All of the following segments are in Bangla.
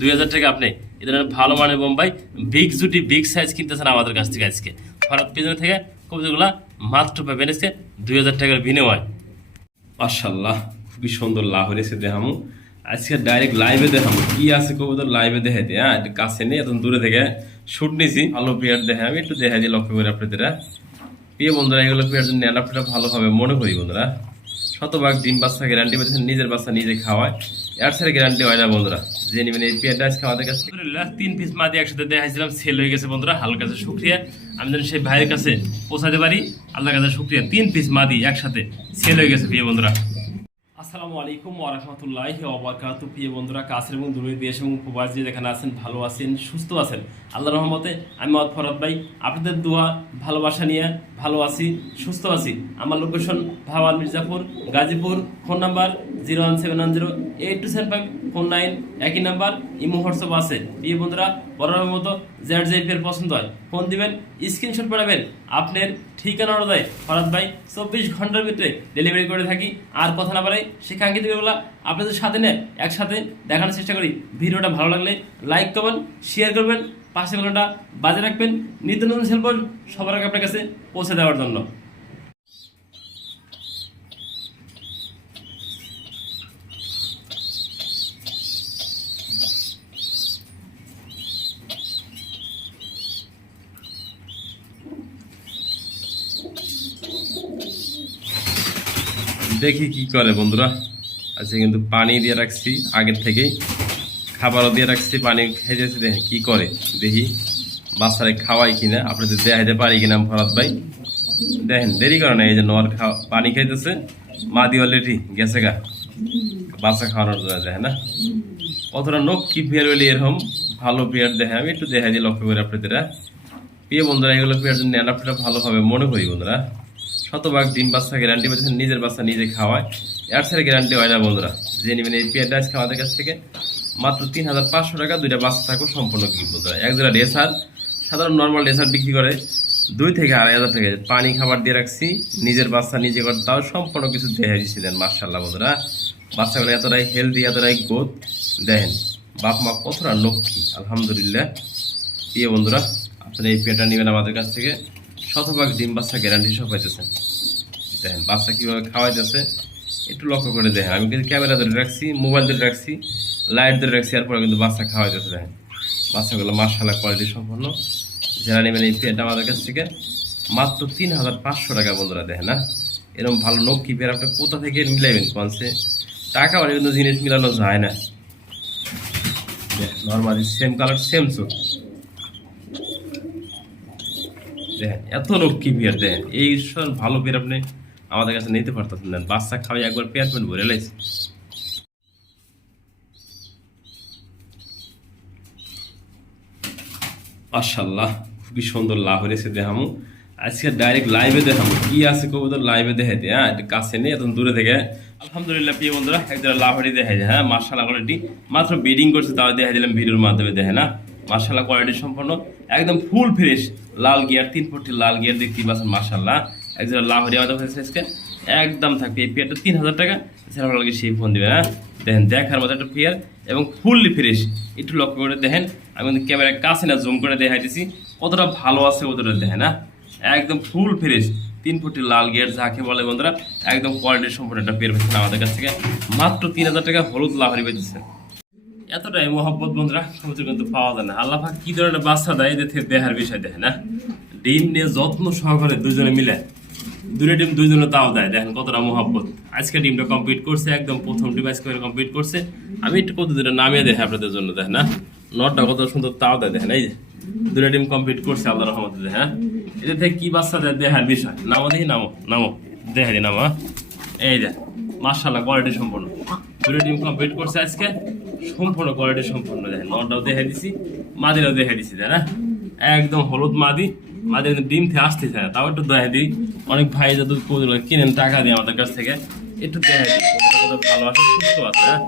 2000 টাকা আপনি এই ধরনের ভালো মানের বোম্বাই বিগ জুটি বিগ সাইজ কিনতেছেন আমাদের কাছ থেকে আজকে ফরাত পিছনে থেকে কবুতরগুলা মাত্র পাবেন আজকে 2000 টাকার বিনিময়। মাশাআল্লাহ খুবই সুন্দর লাহোর এসে দেখামু আজকে ডাইরেক্ট লাইভে দেখামু কি আছে কবুতর লাইভে দেখাইতে। হ্যাঁ একটু কাছে নেই এত দূরে থেকে শুট নিছি ভালো পেয়ার দেখে আমি একটু দেখাই দিই লক্ষ্য করে আপনাদের। প্রিয় বন্ধুরা এগুলো পেয়ার জন্য নেলাপটা ভালো হবে মনে করি বন্ধুরা। শতভাগ ডিম বাচ্চা গ্যারান্টি পাচ্ছেন নিজের বাচ্চা নিজে খাওয়ায় এর সাথে গ্যারান্টি হয় না বন্ধুরা। যে নেবেন এই পেয়ারটা আজকে আমাদের কাছে 3 পিস মাদি একসাথে দেখাইছিলাম সেল হয়ে গেছে বন্ধুরা। আল্লাহর কাছে শুকরিয়া আমি যেন সেই ভাইয়ের কাছে পৌঁছাতে পারি আল্লাহর কাছে শুকরিয়া। 3 পিস মাদি একসাথে সেল হয়ে গেছে প্রিয় বন্ধুরা। আসসালামু আলাইকুম ওয়া রাহমাতুল্লাহি ওয়া বারাকাতুহু। প্রিয় বন্ধুরা কাছের এবং দূরের দেশ এবং প্রবাসী যেখানে আছেন ভালো আছেন সুস্থ আছেন আল্লাহর রহমতে আমি মোহাম্মদ ফরহাদ ভাই আপনাদের দোয়া ভালোবাসা নিয়ে ভালো আছি সুস্থ আছি। আমার location Bhawal Mirzapur Gazipur. Phone number 01710827549 একই নাম্বার ইমো হোয়াটসঅ্যাপ আছে। প্রিয় বন্ধুরা বরাবরের মতো জেড জেফের পছন্দ হয় ফোন দিবেন স্ক্রিনশট পাঠাবেন আপনার ঠিকানা অনুযায়ী ফরহাদ ভাই 24 ঘন্টার ভিতরে ডেলিভারি করে থাকি। আর কথা না বাড়াই শিক্ষাঙ্কিত বিষয়গুলো আপনাদের সাথে নিয়ে একসাথে দেখানোর চেষ্টা করি। ভিডিওটা ভালো লাগলে লাইক করবেন শেয়ার করবেন পাশে বেলটা বাজে রাখবেন নিত্য নতুন সেলফ সবার আগে আপনার কাছে পৌঁছে দেওয়ার জন্য। দেখি কি করে বন্ধুরা। আচ্ছা কিন্তু পানি দিয়ে রাখছি আগের থেকেই খাবারও দিয়ে রাখছি পানি খেয়েছি দেখেন কি করে দেখি বাচ্চারে খাওয়াই কিনা আপনাদের দেখাইতে পারি কিনা ফরহাদ ভাই। দেখেন দেরি করে না এই যে নর পানি খাইতেছে মাদি অলরেডি গেছে গা বাচ্চা খাওয়ানোর জন্য দেখেন না কতটা নখ কি পেয়ার হইলে এরকম ভালো পেয়ার দেখে আমি একটু দেখাই দিই লক্ষ্য করে আপনাদের। প্রিয় বন্ধুরা এগুলো পেয়ার জন্য নেলাপটা ভালো হবে মনে করি বন্ধুরা। শতভাগ ডিম বাচ্চা গ্যারান্টি পাচ্ছেন নিজের বাচ্চা নিজে খাওয়ায় এর সাথে গ্যারান্টি হয় না বন্ধুরা। যে নেবেন এই পেয়ারটা আজকে আমাদের কাছ থেকে মাত্র 3500 টাকা দুইটা বাচ্চা থাকবে সম্পূর্ণ কি বন্ধুরা। এক জোড়া রেসার সাধারণ নর্মাল রেসার বিক্রি করে 2 থেকে 2500 টাকা পানি খাবার দিয়ে রাখছি নিজের বাচ্চা নিজে করে তাও সম্পূর্ণ কিছু দেখাই দিচ্ছিলেন মাশাআল্লাহ বন্ধুরা। বাচ্চাগুলো এতটাই হেলদি এতটাই গ্রোথ দেখেন বাপ মা কতটা লক্ষ্মী আলহামদুলিল্লাহ। প্রিয় বন্ধুরা আপনারা এই পেয়ারটা নেবেন আমাদের কাছ থেকে শতভাগ ডিম বাচ্চা গ্যারান্টি সব পাইতেছেন। দেখেন বাচ্চা কীভাবে খাওয়াইতেছে একটু লক্ষ্য করে দেখেন আমি কিন্তু ক্যামেরা ধরে রাখছি মোবাইল ধরে রাখছি লাইট ধরে রাখছি এরপরে কিন্তু বাচ্চা খাওয়াইতেছে। দেখেন বাচ্চাগুলো মাশাআল্লাহ কোয়ালিটি সম্পন্ন। যারা নেবেন এই পেয়ারটা আমাদের কাছ থেকে মাত্র 3500 টাকা বন্ধুরা। দেখেন না এরকম ভালো নখ কি পেয়ার আপনি কোথা থেকে মিলাইবেন কনসে টাকা মানে কিন্তু জিনিস মিলানো যায় না। নর্মালি সেম কালার সেম চোখ দেখেন এত লোক কি পেয়ার দেখেন এই ভালো পেয়ার আপনি আমাদের কাছে নিতে পারতেছেন না। বাচ্চা খাওয়াই একবার পেয়ার পেন ভরে লাইছে। মাশাআল্লাহ খুবই সুন্দর লাহোর এসে দেখামু আজকে ডাইরেক্ট লাইভে দেখামু কি আছে কবুতর লাইভে দেখাইতে। হ্যাঁ একটু কাছে নেই এত দূরে থেকে আলহামদুলিল্লাহ প্রিয় বন্ধুরা একজন লাহোরি দেখাই যায়। হ্যাঁ মাশাআল্লাহ কোয়ালিটি মাত্র ব্রিডিং করছে তাও দেখাই দিলাম ভিডিওর মাধ্যমে দেখে না মাশাআল্লাহ কোয়ালিটি সম্পন্ন একদম ফুল ফ্রেশ লাল গিয়ার 3 ফুটি লাল গিয়ার দেখতে পাচ্ছেন মাশাআল্লাহ একজন লাহোরি আমাদের কাছে একদম থাকবে এই পেয়ারটা 3000 টাকা সেটা ভালো লাগে সেই ফোন দিবে। হ্যাঁ দেখেন দেখার মতো একটা পেয়ার এবং ফুললি ফ্রেশ একটু লক্ষ্য করে দেখেন আমি কিন্তু ক্যামেরার কাছে না জুম করে দেখাই দিছি কতটা ভালো আছে ওদের দেখেন না একদম ফুল ফ্রেশ 3 ফুটি লাল গিয়ার যাকে বলে বন্ধুরা একদম কোয়ালিটি সম্পূর্ণ একটা পেয়ার পেয়েছেন আমাদের কাছ থেকে মাত্র 3000 টাকা হলুদ লাহোরি পেয়েছেন। এতটাই মহব্বত বন্ধুরা সবচেয়ে কিন্তু পাওয়া যায় না। আল্লাহ পাক কি ধরনের বাচ্চা দেয় এদের থেকে দেখার বিষয় দেখেন না ডিম নিয়ে যত্ন সহকারে দুজনে মিলে দুটো ডিম দুইজনে তাও দেয় দেখেন কতটা মহব্বত। আজকে ডিমটা কমপ্লিট করছে একদম প্রথম ডিম আজকে কমপ্লিট করছে আমি একটু কত দুটো নামিয়ে দেখি আপনাদের জন্য দেখেন না নটটা কত সুন্দর তাও দেয় দেখেন এই যে দুটো ডিম কমপ্লিট করছে আল্লাহর রহমতে দেখেন হ্যাঁ এদের থেকে কি বাচ্চা দেয় দেখার বিষয় নামো দেখি নামো দেখা দিই নামো এই যে মাশাআল্লাহ কোয়ালিটি সম্পূর্ণ দুটো ডিম কমপ্লিট করছে আজকে সম্পূর্ণ কোয়ালিটি সম্পূর্ণ দেখেন নটটাও দেখা দিছি মাদিরাও দেখা দিছি তাই না একদম হলুদ মাদি মাঝে ডিম থেকে আসতেছে না তাও একটু দেখা দিই অনেক ভাই যত কিনেন টাকা দিয়ে আমাদের কাছ থেকে একটু দেখা দিই ভালো আছে সুস্থ আছে। হ্যাঁ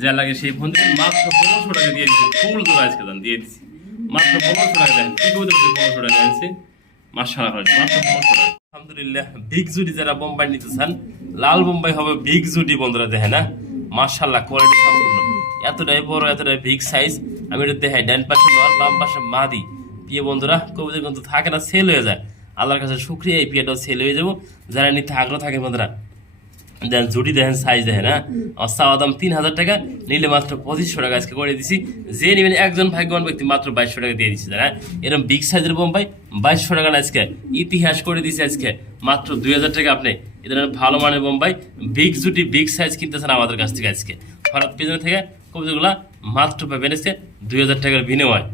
যা লাগে সেই ফোন দিন মাত্র 1500 টাকা দিয়ে দিচ্ছি ফুল দূর আজকে দাম দিয়ে দিচ্ছি মাত্র 1500 টাকা দেন কি করে 1500 টাকা দিয়েছি মাশাআল্লাহ মাত্র 1500 টাকা আলহামদুলিল্লাহ। বিগ জুটি যারা বোম্বাই নিতে চান লাল বোম্বাই হবে বিগ জুটি বন্ধুরা দেখেন না মাশাআল্লাহ কোয়ালিটি সম্পূর্ণ এতটাই বড় এতটাই বিগ সাইজ। আমি এটা দেখাই, ডান পাশে নর বাম পাশে মাদি। প্রিয় বন্ধুরা কবুতর কিন্তু থাকে না, সেল হয়ে যায়। আল্লাহর কাছে শুকরিয়া, এই পেয়ারটাও সেল হয়ে যাবো। যারা নিতে আগ্রহ থাকে বন্ধুরা দেন, জুটি দেখেন, সাইজ দেখেন। হ্যাঁ, চাওয়া দাম 3000 টাকা, নিলে মাত্র 2500 টাকা আজকে করে দিছি। যে নেবেন একজন ভাগ্যবান ব্যক্তি মাত্র 2200 টাকা দিয়ে দিচ্ছি। হ্যাঁ, এরকম বিগ সাইজের বোম্বাই 2200 টাকা আজকে ইতিহাস করে দিছি। আজকে মাত্র 2000 টাকা আপনি এ ধরনের ভালো মানের বোম্বাই বিগ জুটি বিগ সাইজ কিনতেছেন আমাদের কাছ থেকে। আজকে ফরাত পিছনে থেকে কবুতরগুলা মাত্র পাবেন আজকে 2000 টাকার বিনিময়।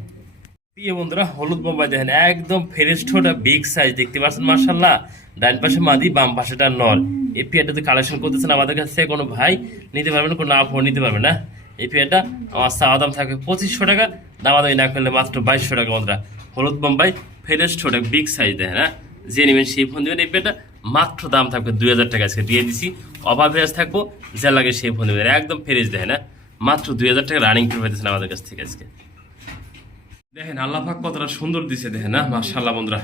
প্রিয় বন্ধুরা হলুদ বোম্বাই দেখেন, একদম ফেরেস্টোটা বিগ সাইজ দেখতে পাচ্ছেন মাশাআল্লাহ। ডান পাশে মাদি বাম পাশেটা নর। এই পেয়ারটাতে কালেকশন করতেছেন আমাদের কাছ থেকে কোনো ভাই নিতে পারবেন, কোনো আপু নিতে পারবেন না। এই পেয়ারটা আমার চাওয়া দাম থাকবে 2500 টাকা, দামাদামি না করলে মাত্র 2200 টাকা বন্ধুরা। হলুদ বোম্বাই ফেরেস্টোটা বিগ সাইজ দেখেন। হ্যাঁ, যে নেবেন সেই ফোন দেবেন। এই পেয়ারটা মাত্র দাম থাকবে 2000 টাকা আজকে দিয়ে দিছি। অভাব ফেরেস থাকবো, যা লাগে সেই ফোন দেবেন। একদম ফ্রেশ দেখেন। হ্যাঁ, মাত্র 2000 টাকা রানিং করে পেতেছেন আমাদের কাছ থেকে আজকে। দেখেন আল্লাহ পাক কতটা সুন্দর দিছে দেখেন না মাশাআল্লাহ বন্ধুরা।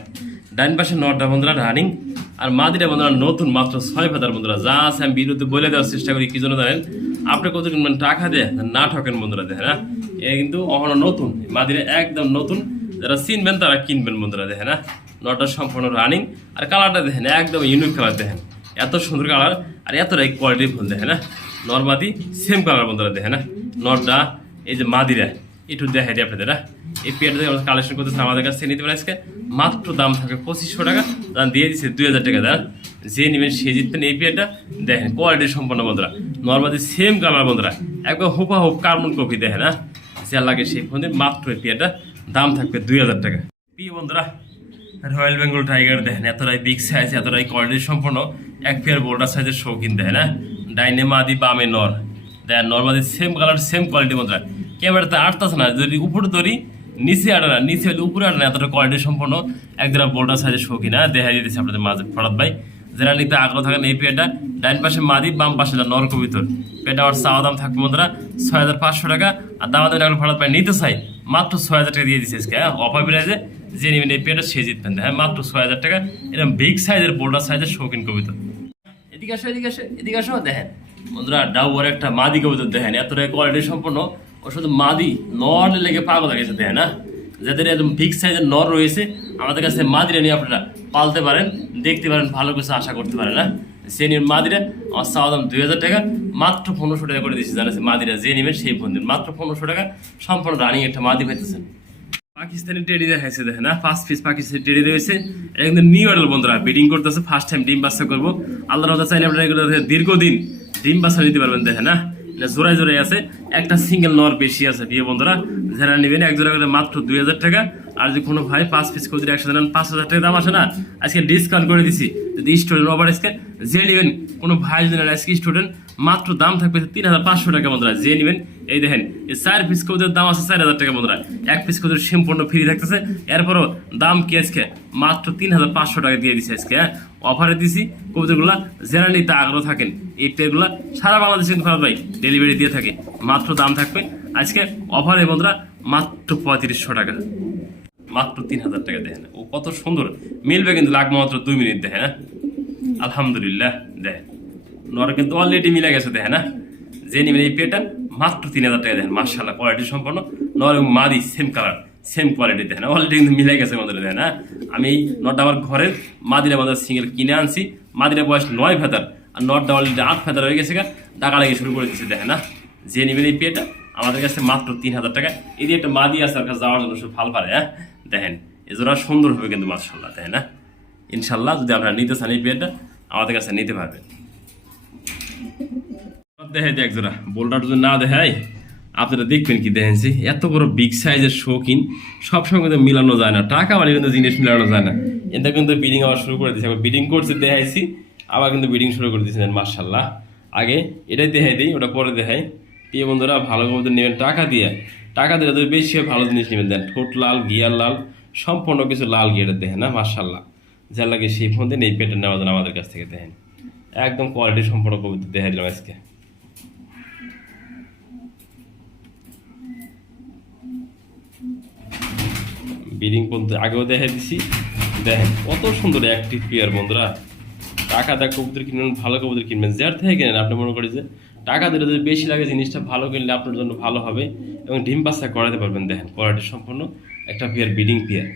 ডাইন পাশে নটা বন্ধুরা রানিং, আর মাদিটা বন্ধুরা নতুন মাত্র 6 ফেদার বন্ধুরা। যা আছে আমি বিরুদ্ধে বলে দেওয়ার চেষ্টা করি, কি জন্য জানেন? আপনি কত কিনবেন টাকা দিয়ে না ঠকেন বন্ধুরা দেখেন। না এ কিন্তু অহনো নতুন মাদিরা, একদম নতুন। যারা চিনবেন তারা কিনবেন বন্ধুরা দেখেন। না নটা সম্পূর্ণ রানিং, আর কালারটা দেখেন একদম ইউনিক কালার দেখেন, এত সুন্দর কালার আর এতটাই কোয়ালিটি ফুল দেখেন। না নরমাদি সেম কালার বন্ধুরা দেখেন। না নরটা এই যে মাদিরা একটু দেখাই দিই আপনাদের। এই পেয়ারটা কালেকশন করতেছে আমাদের কাছে নিতে পারে আজকে মাত্র দাম থাকে 2500 টাকা, দাম দিয়ে দিচ্ছে 2000 টাকা। দাম যে নেবেন সে জিতবেন। এই পেয়ারটা দেখেন কোয়ালিটি সম্পন্ন বন্ধুরা, নর্মালি সেম কালার বন্ধুরা, একদম হুপা হুপ কার্বন কপি দেখেন। হ্যাঁ, যা লাগে সেই ফোনে মাত্র এই পেয়ারটা দাম থাকবে 2000 টাকা। প্রিয় বন্ধুরা রয়্যাল বেঙ্গল টাইগার দেখেন, এতটাই বিগ সাইজ এতটাই কোয়ালিটি সম্পন্ন, এক পেয়ার বোল্ডার সাইজের শৌখিন দেখেন। হ্যাঁ, ডাইনে মাদি বামে নর দেখেন, normally same colour same quality বন্ধুরা। ক্যামেরাতে আটতেছে না, যদি উপরে ধরি নিচে আটে না, নিচে হলে উপরে আটে না, এতটা কোয়ালিটি সম্পন্ন একদম বোল্ডার সাইজের শৌখিন। হ্যাঁ, দেখা দিতেছে আপনাদের মাঝে ফরাদ ভাই। যারা নিতে আগ্রহ থাকেন এই পেয়ারটা, ডাইন পাশে মাদি বাম পাশে নর কবিতর। পেয়ারটা আমার চাওয়া দাম থাকবে বন্ধুরা 6500 টাকা, আর দামাদামি না ফরাদ ভাই নিতে চাই মাত্র 6000 টাকা দিয়ে দিচ্ছে আজকে। হ্যাঁ, অফার প্রাইসে যে নেবেন এই পেয়ারটা সে জিতবেন। হ্যাঁ, মাত্র 6000 টাকা, এরকম বিগ সাইজের বোল্ডার সাইজের শৌখিন কবিতর। এদিকে আসো এদিকে আসো এদিকে আসো দেখেন বন্ধুরা, ডাউয়ার একটা মাদি কবিতর দেখেন, এতটাই কোয়ালিটি সম্পন্ন। ও শুধু মাদি নর লেগে পাগল হয়ে গেছে দেখেন। না যাদের একদম বিগ সাইজের নর রয়েছে আমাদের কাছে মাদিরা নিয়ে আপনারা পালতে পারেন, দেখতে পারেন, ভালো কিছু আশা করতে পারেন। না সে নিয়ে মাদিরা আমার চাওয়া দাম 2000 টাকা, মাত্র 1500 টাকা করে দিচ্ছি জানাচ্ছে। মাদিরা যে নেবেন সেই ফোন দিন, মাত্র 1500 টাকা সম্পূর্ণ রানিং একটা মাদি পাইতেছেন। পাকিস্তানি টেডি দেখাইছে দেখেন। না 5 পিস পাকিস্তানি টেডি রয়েছে, এটা কিন্তু নিউ অ্যাডাল বন্ধুরা, ব্রিডিং করতেছে, ফার্স্ট টাইম ডিম বাচ্চা করবো। আল্লাহর কথা চাইলে আপনারা এগুলো দীর্ঘদিন ডিম বাচ্চা নিতে পারবেন দেখেন। না জোড়ায় জোড়ায় আছে, একটা সিঙ্গেল নর বেশি আছে। প্রিয় বন্ধুরা যারা নেবেন এক জোড়া করে মাত্র 2000 টাকা, আর যদি কোনো ভাই 5 পিস করে একসাথে নেন 5000 টাকা দাম আসে না, আজকে ডিসকাউন্ট করে দিছি। যদি স্টুডেন্ট ওভার আজকে যে নেবেন কোনো ভাই যদি নেন আজকে স্টুডেন্ট মাত্র দাম থাকবে 3500 টাকা বন্ধুরা। যে নেবেন এই দেখেন এই 4 পিস কবুতরের দাম আছে 4000 টাকা বন্ধুরা, 1 পিস কবুতর সম্পূর্ণ ফ্রি থাকতেছে। এরপরও দাম কি আজকে মাত্র 3500 টাকা দিয়ে দিচ্ছে আজকে। হ্যাঁ, অফারে দিছি কবুতরগুলা। যারা নিতে আগ্রহ থাকেন এই পেয়ারগুলা সারা বাংলাদেশে কিন্তু ভাই ডেলিভারি দিয়ে থাকে, মাত্র দাম থাকবে আজকে অফারে বন্ধুরা মাত্র 3500 টাকা, মাত্র 3000 টাকা। দেখেন ও কত সুন্দর মিলবে কিন্তু লাগবে মাত্র 2 মিনিট দেখেন। হ্যাঁ, আলহামদুলিল্লাহ দেখেন নর কিন্তু অলরেডি মিলে গেছে দেখেন। না যে নেবেন এই পেয়ারটা মাত্র 3000 টাকা দেখেন, মাশাআল্লাহ কোয়ালিটি সম্পন্ন। নর এবং মাদি সেম কালার সেম কোয়ালিটি দেখেন, অলরেডি কিন্তু মিলে গেছে আমাদের দেখেন। হ্যাঁ, আমি এই নটটা আমার ঘরের মাদিরা আমাদের সিঙ্গেল কিনে আনছি, মাদিরা বয়স 9 ফেদার, আর নটটা অলরেডি 8 ফেদার হয়ে গেছে, টাকা লেগে শুরু করে দিচ্ছে দেখেন। না যে নেবেন এই পেয়ারটা আমাদের কাছে মাত্র 3000 টাকা। এই দিয়ে একটা মাদি আছে আর কাছে যাওয়ার জন্য সব ভাল পারে। হ্যাঁ, দেখেন এজোড়া সুন্দর হবে কিন্তু মাশাআল্লাহ দেখেন। না ইনশাল্লাহ যদি আপনারা নিতে চান এই পেয়ারটা আমাদের কাছে নিতে পারবেন। দেখাই এক জোড়া বোল্ডার যদি না দেখাই আপনারা দেখবেন কি দেখেনছি, এত বড় বিগ সাইজের শৌখিন সবসময় কিন্তু মিলানো যায় না, টাকা মানে কিন্তু জিনিস মিলানো যায় না। এটা কিন্তু বিডিং আবার শুরু করে দিয়েছে, বিডিং করছে দেখাইছি, আবার কিন্তু বিডিং শুরু করে দিয়েছেন মাশাআল্লাহ। আগে এটাই দেখাই দিই, ওটা পরে দেখাই। প্রিয় বন্ধুরা ভালো মতো নেবেন টাকা দিয়ে, টাকা দিলে যদি বেশি ভালো জিনিস নেবেন দেন, ঠোঁট লাল গিয়ার লাল সম্পূর্ণ কিছু লাল গিয়ার দেখেন। না মাশাআল্লাহ যা লাগে সেই ফোন দিন এই পেটে নেওয়া যান আমাদের কাছ থেকে দেখেন, একদম কোয়ালিটি সম্পূর্ণ কবিতা দেখাই দিলাম আজকে। বিডিং পর্যন্ত আগেও দেখাই দিছি দেখেন কত সুন্দর অ্যাক্টিভ পেয়ার বন্ধুরা। টাকা দা কবুতর কিনবেন, ভালো কবুতর কিনবেন, যার থেকে কিনেন আপনি মনে করি যে টাকা দিলে যদি বেশি লাগে জিনিসটা ভালো কিনলে আপনার জন্য ভালো হবে এবং ডিম বাচ্চা করাতে পারবেন। দেখেন কোয়ালিটি সম্পন্ন একটা পেয়ার, ব্রিডিং পেয়ার।